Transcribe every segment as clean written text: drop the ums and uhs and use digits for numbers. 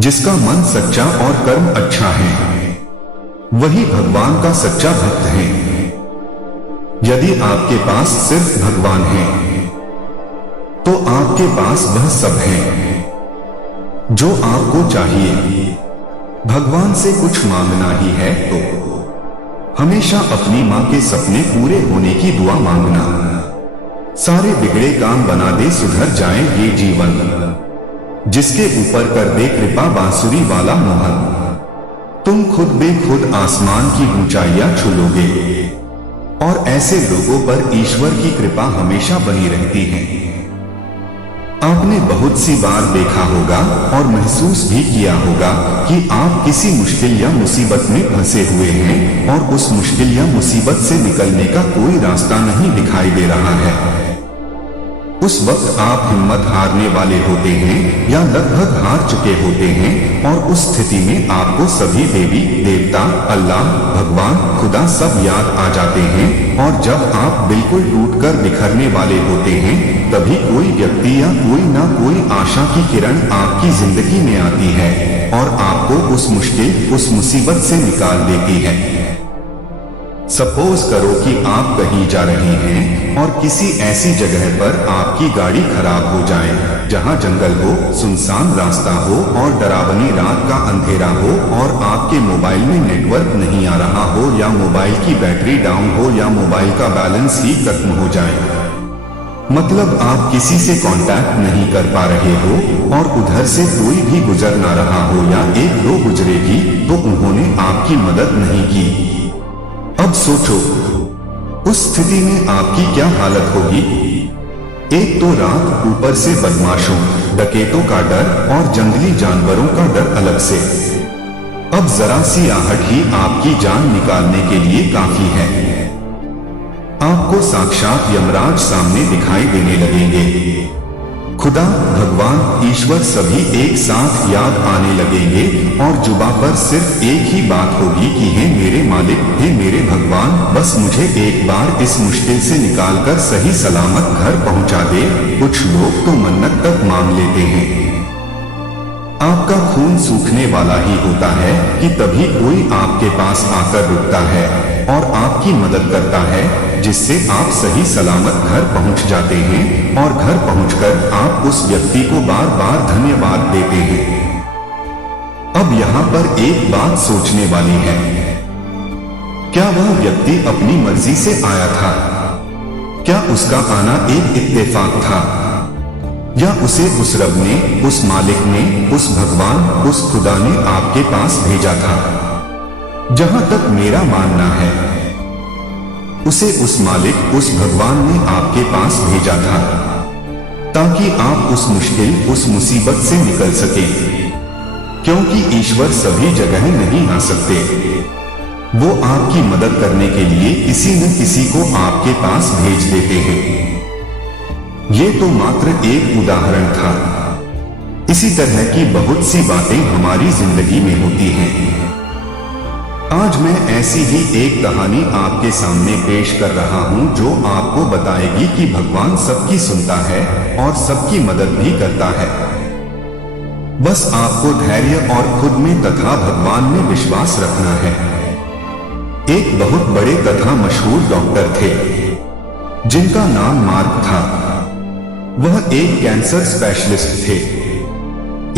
जिसका मन सच्चा और कर्म अच्छा है, वही भगवान का सच्चा भक्त है। यदि आपके पास सिर्फ भगवान है, तो आपके पास वह सब है जो आपको चाहिए। भगवान से कुछ मांगना ही है तो हमेशा अपनी मां के सपने पूरे होने की दुआ मांगना। सारे बिगड़े काम बना दे सुधर जाए ये जीवन, जिसके ऊपर कर दे कृपा बांसुरी वाला मोहन। तुम खुद बेखुद आसमान की ऊंचाइयां छू लोगे, और ऐसे लोगों पर ईश्वर की कृपा हमेशा बनी रहती है। आपने बहुत सी बार देखा होगा और महसूस भी किया होगा कि आप किसी मुश्किल या मुसीबत में फंसे हुए हैं और उस मुश्किल या मुसीबत से निकलने का कोई रास्ता नहीं दिखाई दे रहा है। उस वक्त आप हिम्मत हारने वाले होते हैं या लगभग हार चुके होते हैं, और उस स्थिति में आपको सभी देवी देवता, अल्लाह, भगवान, खुदा सब याद आ जाते हैं। और जब आप बिल्कुल टूटकर बिखरने वाले होते हैं, तभी कोई व्यक्ति या कोई ना कोई आशा की किरण आपकी जिंदगी में आती है और आपको उस मुश्किल, उस मुसीबत से निकाल देती है। सपोज करो कि आप कहीं जा रहे हैं और किसी ऐसी जगह पर आपकी गाड़ी खराब हो जाए, जहां जंगल हो, सुनसान रास्ता हो और डरावनी रात का अंधेरा हो, और आपके मोबाइल में नेटवर्क नहीं आ रहा हो, या मोबाइल की बैटरी डाउन हो, या मोबाइल का बैलेंस ही खत्म हो जाए। मतलब आप किसी से कांटेक्ट नहीं कर पा रहे हो, और उधर से कोई भी गुजर ना रहा हो, या एक दो गुजरे भी तो उन्होंने आपकी मदद नहीं की। अब सोचो, उस स्थिति में आपकी क्या हालत होगी। एक तो रात, ऊपर से बदमाशों, डकैतों का डर और जंगली जानवरों का डर अलग से। अब जरा सी आहट ही आपकी जान निकालने के लिए काफी है। आपको साक्षात यमराज सामने दिखाई देने लगेंगे। खुदा, भगवान, ईश्वर सभी एक साथ याद आने लगेंगे, और जुबा पर सिर्फ एक ही बात होगी कि हे मेरे मालिक, हे मेरे भगवान, बस मुझे एक बार इस मुश्किल से निकालकर सही सलामत घर पहुंचा दे। कुछ लोग तो मन्नत तक मांग लेते हैं। आपका खून सूखने वाला ही होता है कि तभी कोई आपके पास आकर रुकता है और आपकी मदद करता है, जिससे आप सही सलामत घर पहुंच जाते हैं, और घर पहुंचकर आप उस व्यक्ति को बार बार धन्यवाद देते हैं। अब यहाँ पर एक बात सोचने वाली है, क्या वह व्यक्ति अपनी मर्जी से आया था? क्या उसका आना एक इत्तेफाक था, या उसे उस रब ने, उस मालिक ने, उस भगवान, उस खुदा ने आपके पास भेजा था? जहां तक मेरा मानना है, उसे उस मालिक, उस भगवान ने आपके पास भेजा था, ताकि आप उस मुश्किल, उस मुसीबत से निकल सके। क्योंकि ईश्वर सभी जगह नहीं आ सकते। वो आपकी मदद करने के लिए किसी न किसी को आपके पास भेज देते हैं। ये तो मात्र एक उदाहरण था। इसी तरह की बहुत सी बातें हमारी जिंदगी में होती हैं। आज मैं ऐसी ही एक कहानी आपके सामने पेश कर रहा हूं, जो आपको बताएगी कि भगवान सबकी सुनता है और सबकी मदद भी करता है। बस आपको धैर्य और खुद में तथा भगवान में विश्वास रखना है। एक बहुत बड़े तथा मशहूर डॉक्टर थे, जिनका नाम मार्क था। वह एक कैंसर स्पेशलिस्ट थे।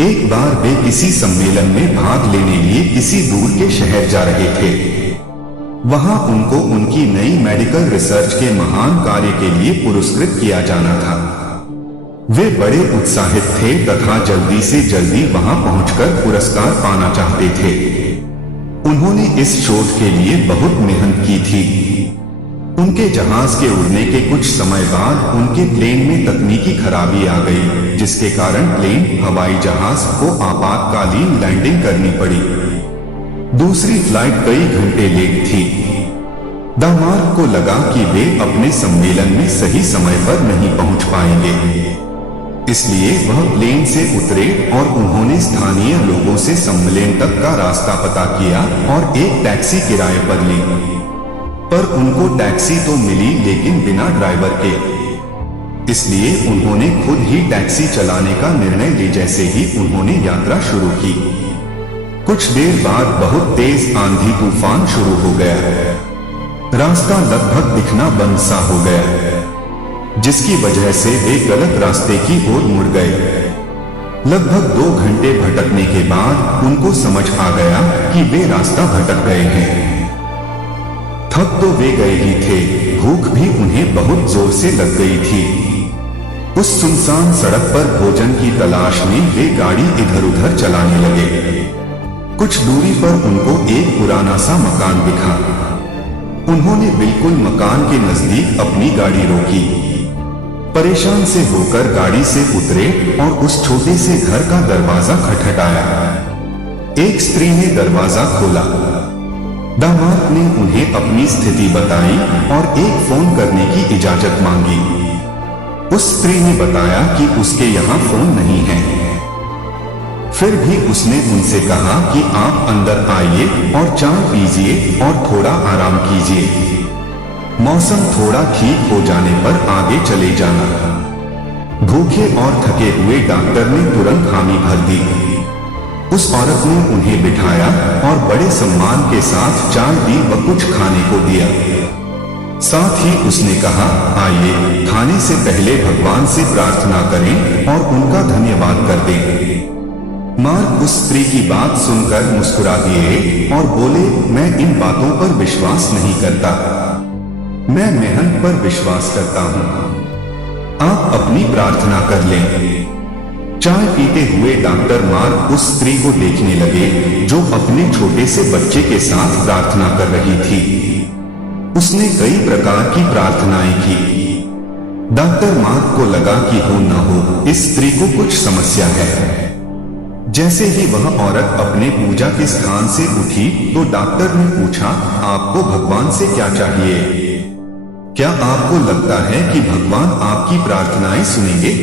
एक बार वे किसी सम्मेलन में भाग लेने लिए किसी दूर के शहर जा रहे थे। वहां उनको उनकी नई मेडिकल रिसर्च के महान कार्य के लिए पुरस्कृत किया जाना था। वे बड़े उत्साहित थे तथा जल्दी से जल्दी वहां पहुंचकर पुरस्कार पाना चाहते थे। उन्होंने इस शोध के लिए बहुत मेहनत की थी। उनके जहाज के उड़ने के कुछ समय बाद उनके प्लेन में तकनीकी खराबी आ गई, जिसके कारण प्लेन, हवाई जहाज को आपातकालीन लैंडिंग करनी पड़ी। दूसरी फ्लाइट कई घंटे लेट थी। दामार्क को लगा कि वे अपने सम्मेलन में सही समय पर नहीं पहुंच पाएंगे। इसलिए वह प्लेन से उतरे और उन्होंने स्थानीय लोगों से सम्मेलन तक का रास्ता पता किया और एक टैक्सी किराए पर ली। पर उनको टैक्सी तो मिली, लेकिन बिना ड्राइवर के। इसलिए उन्होंने खुद ही टैक्सी चलाने का निर्णय लिया। जैसे ही उन्होंने यात्रा शुरू की, कुछ देर बाद बहुत तेज आंधी तूफान शुरू हो गया। रास्ता लगभग दिखना बंद सा हो गया, जिसकी वजह से वे गलत रास्ते की ओर मुड़ गए। लगभग 2 घंटे भटकने के बाद उनको समझ आ गया कि वे रास्ता भटक गए हैं। थक तो वे गए ही थे, भूख भी उन्हें बहुत जोर से लग गई थी। उस सुनसान सड़क पर भोजन की तलाश में वे गाड़ी इधर उधर चलाने लगे। कुछ दूरी पर उनको एक पुराना सा मकान दिखा। उन्होंने बिल्कुल मकान के नजदीक अपनी गाड़ी रोकी। परेशान से होकर गाड़ी से उतरे और उस छोटे से घर का दरवाजा खटखटाया। एक स्त्री ने दरवाजा खोला। दामाद ने उन्हें अपनी स्थिति बताई और एक फोन करने की इजाजत मांगी। उस स्त्री ने बताया कि उसके यहाँ फोन नहीं है। फिर भी उसने उनसे कहा कि आप अंदर आइए और चाय पीजिए और थोड़ा आराम कीजिए। मौसम थोड़ा ठीक हो जाने पर आगे चले जाना। भूखे और थके हुए डॉक्टर ने तुरंत हामी भर दी। उस औरत ने उन्हें बिठाया और बड़े सम्मान के साथ चाय दी व कुछ खाने को दिया। साथ ही उसने कहा, आइए, खाने से पहले भगवान से प्रार्थना करें और उनका धन्यवाद कर दें। मार्क उस स्त्री की बात सुनकर मुस्कुरा दिए और बोले, मैं इन बातों पर विश्वास नहीं करता, मैं मेहनत पर विश्वास करता हूँ। आप अपनी प्रार्थना कर लें। चाय पीते हुए डॉक्टर मार्क उस स्त्री को देखने लगे जो अपने छोटे से बच्चे के साथ प्रार्थना कर रही थी। उसने कई प्रकार की प्रार्थनाएं की। डॉक्टर मार्क को लगा कि हो न हो इस स्त्री को कुछ समस्या है। जैसे ही वह औरत अपने पूजा के स्थान से उठी तो डॉक्टर ने पूछा, आपको भगवान से क्या चाहिए? क्या आपको लगता है कि भगवान आपकी प्रार्थनाएं सुनेंगे?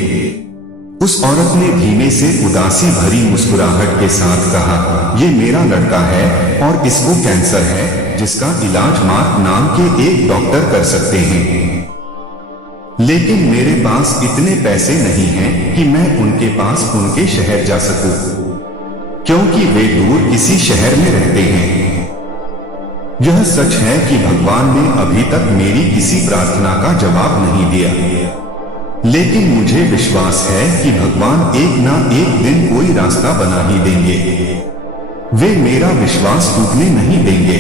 उस औरत ने धीमे से उदासी भरी मुस्कुराहट के साथ कहा, ये मेरा लड़का है और इसको कैंसर है जिसका इलाज मार्क नाम के एक डॉक्टर कर सकते हैं। लेकिन मेरे पास इतने पैसे नहीं हैं कि मैं उनके पास उनके शहर जा सकूं, क्योंकि वे दूर किसी शहर में रहते हैं। यह सच है कि भगवान ने अभी तक मेरी किसी प्रार्थना का जवाब नहीं दिया, लेकिन मुझे विश्वास है कि भगवान एक ना एक दिन कोई रास्ता बना ही देंगे। वे मेरा विश्वास टूटने नहीं देंगे।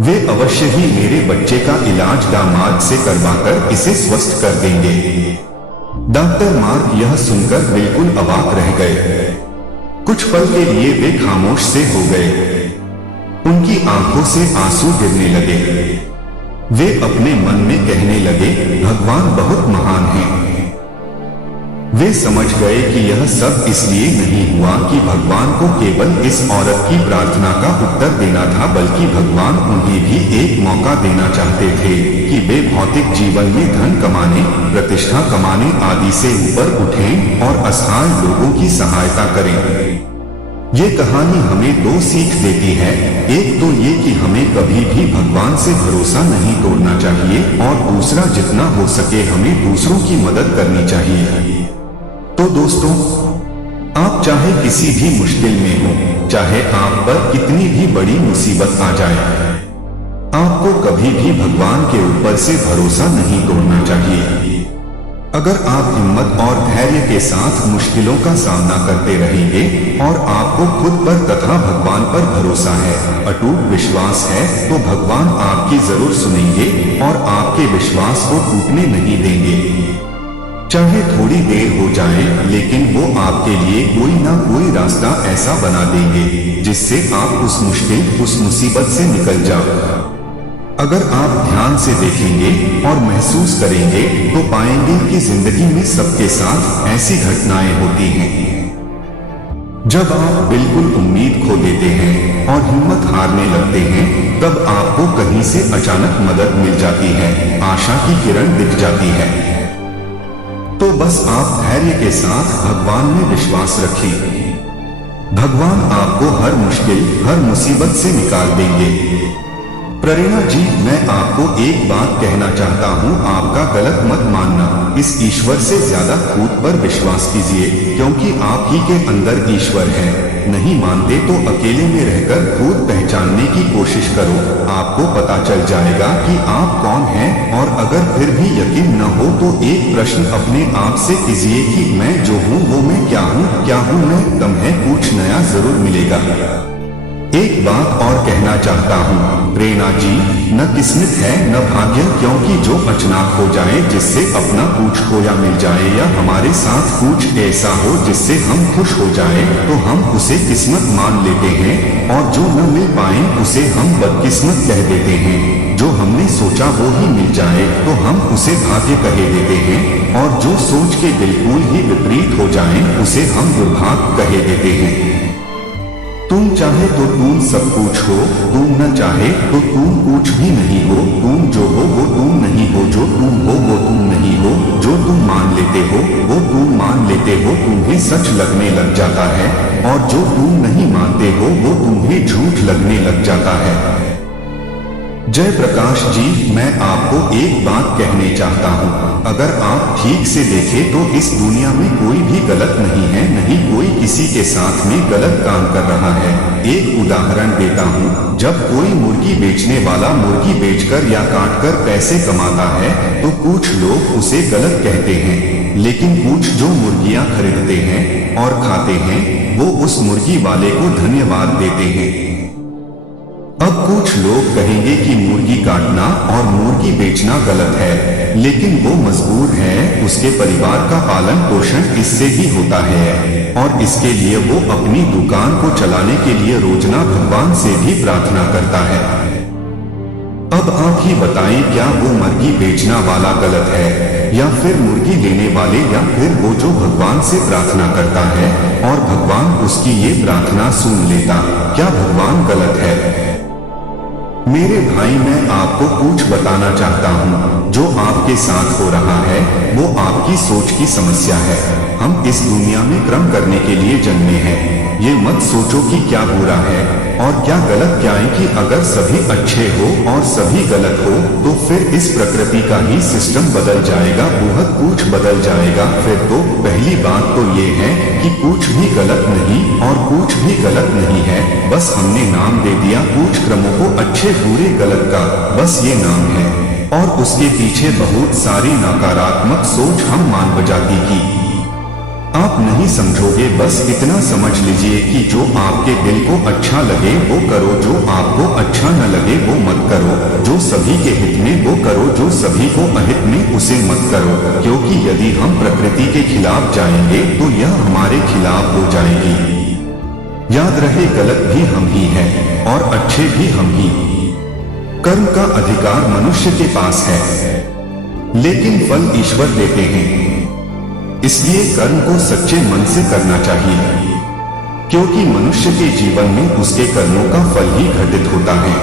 वे अवश्य ही मेरे बच्चे का इलाज दामाद से करवाकर इसे स्वस्थ कर देंगे। डॉक्टर मार्क यह सुनकर बिल्कुल अवाक रह गए। कुछ पल के लिए वे खामोश से हो गए। उनकी आंखों से आंसू गिरने लगे। वे अपने मन में कहने लगे, भगवान बहुत महान हैं। वे समझ गए कि यह सब इसलिए नहीं हुआ कि भगवान को केवल इस औरत की प्रार्थना का उत्तर देना था, बल्कि भगवान उन्हें भी एक मौका देना चाहते थे कि वे भौतिक जीवन में धन कमाने, प्रतिष्ठा कमाने आदि से ऊपर उठें और असहाय लोगों की सहायता करें। ये कहानी हमें 2 सीख देती है। एक तो ये कि हमें कभी भी भगवान से भरोसा नहीं तोड़ना चाहिए और दूसरा, जितना हो सके हमें दूसरों की मदद करनी चाहिए। तो दोस्तों, आप चाहे किसी भी मुश्किल में हो, चाहे आप पर कितनी भी बड़ी मुसीबत आ जाए, आपको कभी भी भगवान के ऊपर से भरोसा नहीं तोड़ना चाहिए। अगर आप हिम्मत और धैर्य के साथ मुश्किलों का सामना करते रहेंगे और आपको खुद पर तथा भगवान पर भरोसा है, अटूट विश्वास है, तो भगवान आपकी जरूर सुनेंगे और आपके विश्वास को टूटने नहीं देंगे। चाहे थोड़ी देर हो जाए, लेकिन वो आपके लिए कोई ना कोई रास्ता ऐसा बना देंगे जिससे आप उस मुश्किल, उस मुसीबत से निकल जाओ। अगर आप ध्यान से देखेंगे और महसूस करेंगे तो पाएंगे कि जिंदगी में सबके साथ ऐसी घटनाएं होती हैं। जब आप बिल्कुल उम्मीद खो देते हैं और हिम्मत हारने लगते हैं, तब आपको कहीं से अचानक मदद मिल जाती है, आशा की किरण दिख जाती है। तो बस आप धैर्य के साथ भगवान में विश्वास रखिए। भगवान आपको हर मुश्किल, हर मुसीबत से निकाल देंगे। प्रेरणा जी, मैं आपको एक बात कहना चाहता हूँ, आपका गलत मत मानना। इस ईश्वर से ज्यादा खुद पर विश्वास कीजिए, क्योंकि आप ही के अंदर ईश्वर है। नहीं मानते तो अकेले में रहकर खुद पहचानने की कोशिश करो, आपको पता चल जाएगा कि आप कौन हैं। और अगर फिर भी यकीन न हो तो एक प्रश्न अपने आप से कीजिए कि मैं जो हूँ वो मैं क्या हूँ मैं कम है, कुछ नया जरूर मिलेगा। एक बात और कहना चाहता हूँ प्रेरणा जी, न किस्मत है न भाग्य, क्योंकि जो अचानक हो जाए, जिससे अपना कुछ खोया मिल जाए, या हमारे साथ कुछ ऐसा हो जिससे हम खुश हो जाए, तो हम उसे किस्मत मान लेते हैं। और जो न मिल पाए उसे हम बदकिस्मत कह देते हैं। जो हमने सोचा वो ही मिल जाए तो हम उसे भाग्य कह देते हैं, और जो सोच के बिल्कुल ही विपरीत हो जाए उसे हम दुर्भाग्य कह देते हैं। तुम चाहे तो तुम सब कुछ हो, तुम न चाहे तो तुम कुछ भी नहीं हो। तुम जो हो वो तुम नहीं हो, जो तुम हो वो तुम नहीं हो। जो तुम मान लेते हो वो तुम मान लेते हो, तुम्हें सच लगने लग जाता है। और जो तुम नहीं मानते हो वो तुम्हें झूठ लगने लग जाता है। जय प्रकाश जी, मैं आपको एक बात कहने चाहता हूँ, अगर आप ठीक से देखें तो इस दुनिया में कोई भी गलत नहीं है, नहीं कोई किसी के साथ में गलत काम कर रहा है। एक उदाहरण देता हूँ, जब कोई मुर्गी बेचने वाला मुर्गी बेचकर या काटकर पैसे कमाता है तो कुछ लोग उसे गलत कहते हैं, लेकिन कुछ जो मुर्गियाँ खरीदते हैं और खाते हैं वो उस मुर्गी वाले को धन्यवाद देते हैं। अब कुछ लोग कहेंगे कि मुर्गी काटना और मुर्गी बेचना गलत है, लेकिन वो मजबूर है, उसके परिवार का पालन पोषण इससे ही होता है, और इसके लिए वो अपनी दुकान को चलाने के लिए रोजाना भगवान से भी प्रार्थना करता है। अब आप ही बताएं, क्या वो मुर्गी बेचना वाला गलत है, या फिर मुर्गी लेने वाले, या फिर वो जो भगवान से प्रार्थना करता है और भगवान उसकी ये प्रार्थना सुन लेता, क्या भगवान गलत है? मेरे भाई, मैं आपको कुछ बताना चाहता हूँ, जो आपके साथ हो रहा है वो आपकी सोच की समस्या है। हम इस दुनिया में कर्म करने के लिए जन्मे हैं। ये मत सोचो कि क्या बुरा है और क्या गलत, क्या है कि अगर सभी अच्छे हो और सभी गलत हो तो फिर इस प्रकृति का ही सिस्टम बदल जाएगा, बहुत कुछ बदल जाएगा। फिर तो पहली बात तो ये है कि कुछ भी गलत नहीं और कुछ भी गलत नहीं है, बस हमने नाम दे दिया कुछ क्रमों को, अच्छे बुरे गलत का, बस ये नाम है। और उसके पीछे बहुत सारी नकारात्मक सोच हम मानव जाति की। आप नहीं समझोगे, बस इतना समझ लीजिए कि जो आपके दिल को अच्छा लगे वो करो, जो आपको अच्छा न लगे वो मत करो, जो सभी के हित में वो करो, जो सभी को अहित में उसे मत करो, क्योंकि यदि हम प्रकृति के खिलाफ जाएंगे तो यह हमारे खिलाफ हो जाएगी। याद रहे, गलत भी हम ही हैं और अच्छे भी हम ही। कर्म का अधिकार मनुष्य के पास है, लेकिन फल ईश्वर देते हैं। इसलिए कर्म को सच्चे मन से करना चाहिए, क्योंकि मनुष्य के जीवन में उसके कर्मों का फल ही घटित होता है।